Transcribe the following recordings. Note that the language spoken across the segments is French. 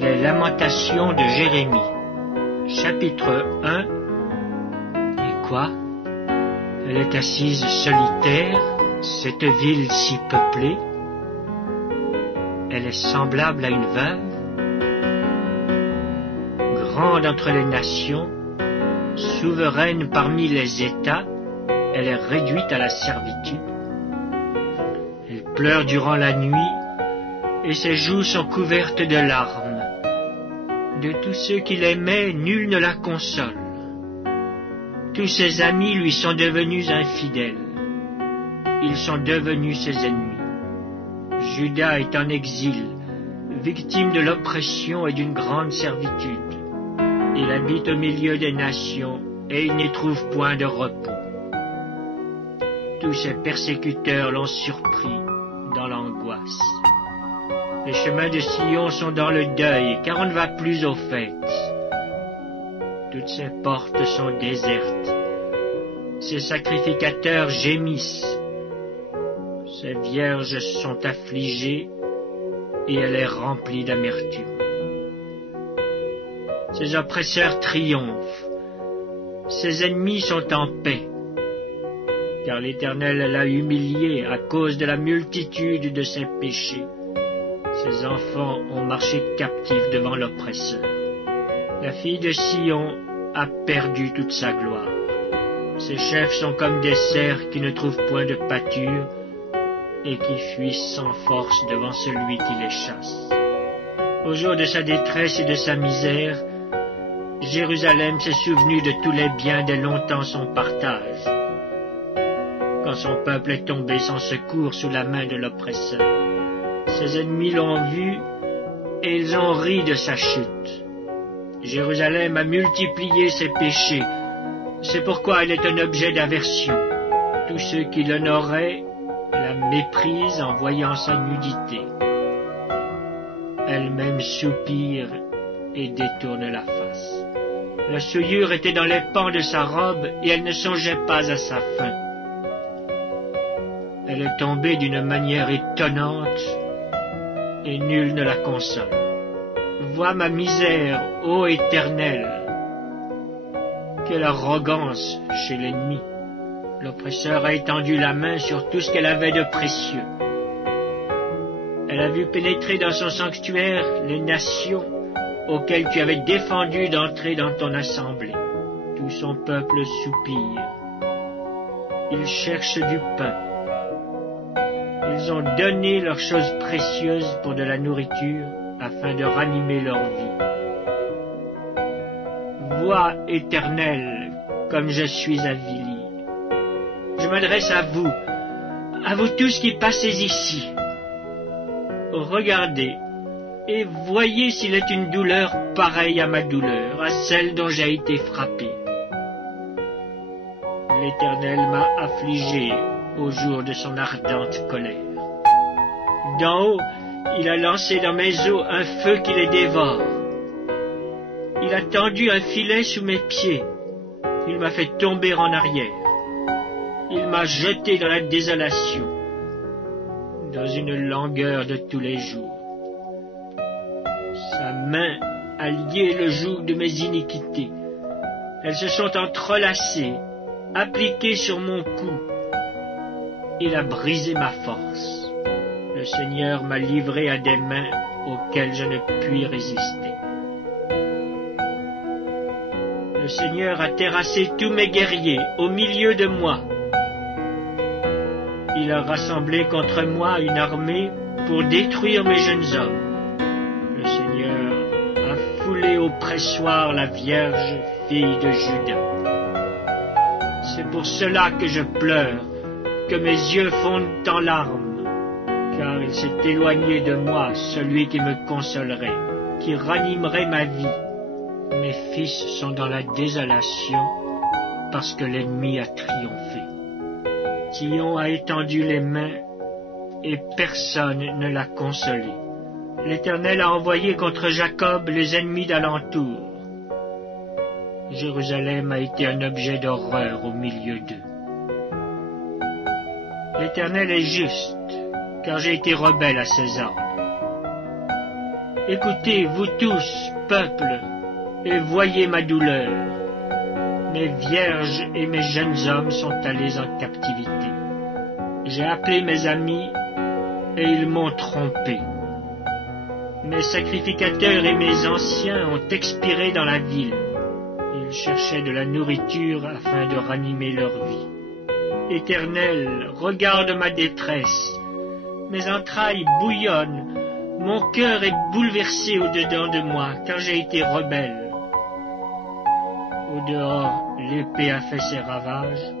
Les lamentations de Jérémie, chapitre 1. Et quoi? Elle est assise solitaire, cette ville si peuplée. Elle est semblable à une veuve. Grande entre les nations, souveraine parmi les États, elle est réduite à la servitude. Elle pleure durant la nuit, et ses joues sont couvertes de larmes. De tous ceux qui l'aimaient, nul ne la console. Tous ses amis lui sont devenus infidèles. Ils sont devenus ses ennemis. Juda est en exil, victime de l'oppression et d'une grande servitude. Il habite au milieu des nations et il n'y trouve point de repos. Tous ses persécuteurs l'ont surpris dans l'angoisse. Les chemins de Sion sont dans le deuil, car on ne va plus aux fêtes. Toutes ses portes sont désertes. Ses sacrificateurs gémissent. Ses vierges sont affligées, et elle est remplie d'amertume. Ses oppresseurs triomphent. Ses ennemis sont en paix, car l'Éternel l'a humiliée à cause de la multitude de ses péchés. Ses enfants ont marché captifs devant l'oppresseur. La fille de Sion a perdu toute sa gloire. Ses chefs sont comme des cerfs qui ne trouvent point de pâture et qui fuient sans force devant celui qui les chasse. Au jour de sa détresse et de sa misère, Jérusalem s'est souvenu de tous les biens dès longtemps son partage, quand son peuple est tombé sans secours sous la main de l'oppresseur. Ses ennemis l'ont vu, et ils ont ri de sa chute. Jérusalem a multiplié ses péchés, c'est pourquoi elle est un objet d'aversion. Tous ceux qui l'honoraient la méprisent en voyant sa nudité. Elle-même soupire et détourne la face. La souillure était dans les pans de sa robe, et elle ne songeait pas à sa fin. Elle est tombée d'une manière étonnante, et nul ne la console. Vois ma misère, ô Éternel. Quelle arrogance chez l'ennemi. L'oppresseur a étendu la main sur tout ce qu'elle avait de précieux. Elle a vu pénétrer dans son sanctuaire les nations auxquelles tu avais défendu d'entrer dans ton assemblée. Tout son peuple soupire. Il cherche du pain. Ils ont donné leurs choses précieuses pour de la nourriture, afin de ranimer leur vie. Vois, Éternel, comme je suis avili. Je m'adresse à vous tous qui passez ici. Regardez, et voyez s'il est une douleur pareille à ma douleur, à celle dont j'ai été frappé. L'Éternel m'a affligé au jour de son ardente colère. D'en haut, il a lancé dans mes os un feu qui les dévore. Il a tendu un filet sous mes pieds. Il m'a fait tomber en arrière. Il m'a jeté dans la désolation, dans une langueur de tous les jours. Sa main a lié le joug de mes iniquités. Elles se sont entrelacées, appliquées sur mon cou. Il a brisé ma force. Le Seigneur m'a livré à des mains auxquelles je ne puis résister. Le Seigneur a terrassé tous mes guerriers au milieu de moi. Il a rassemblé contre moi une armée pour détruire mes jeunes hommes. Le Seigneur a foulé au pressoir la Vierge, fille de Juda. C'est pour cela que je pleure, que mes yeux fondent en larmes. Car il s'est éloigné de moi, celui qui me consolerait, qui ranimerait ma vie. Mes fils sont dans la désolation, parce que l'ennemi a triomphé. Sion a étendu les mains, et personne ne l'a consolé. L'Éternel a envoyé contre Jacob les ennemis d'alentour. Jérusalem a été un objet d'horreur au milieu d'eux. L'Éternel est juste, car j'ai été rebelle à ses ordres. Écoutez, vous tous, peuple, et voyez ma douleur. Mes vierges et mes jeunes hommes sont allés en captivité. J'ai appelé mes amis, et ils m'ont trompé. Mes sacrificateurs et mes anciens ont expiré dans la ville. Ils cherchaient de la nourriture afin de ranimer leur vie. Éternel, regarde ma détresse. Mes entrailles bouillonnent. Mon cœur est bouleversé au-dedans de moi, car j'ai été rebelle. Au-dehors, l'épée a fait ses ravages.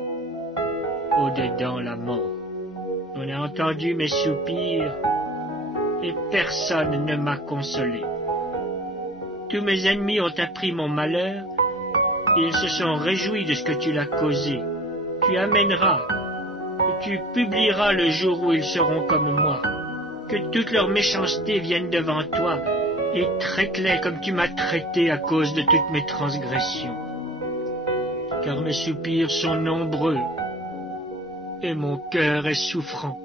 Au-dedans, la mort. On a entendu mes soupirs, et personne ne m'a consolé. Tous mes ennemis ont appris mon malheur, et ils se sont réjouis de ce que tu l'as causé. Tu amèneras, et tu publieras le jour où ils seront comme moi. Que toute leur méchanceté vienne devant toi, et traite-les comme tu m'as traité à cause de toutes mes transgressions. Car mes soupirs sont nombreux, et mon cœur est souffrant.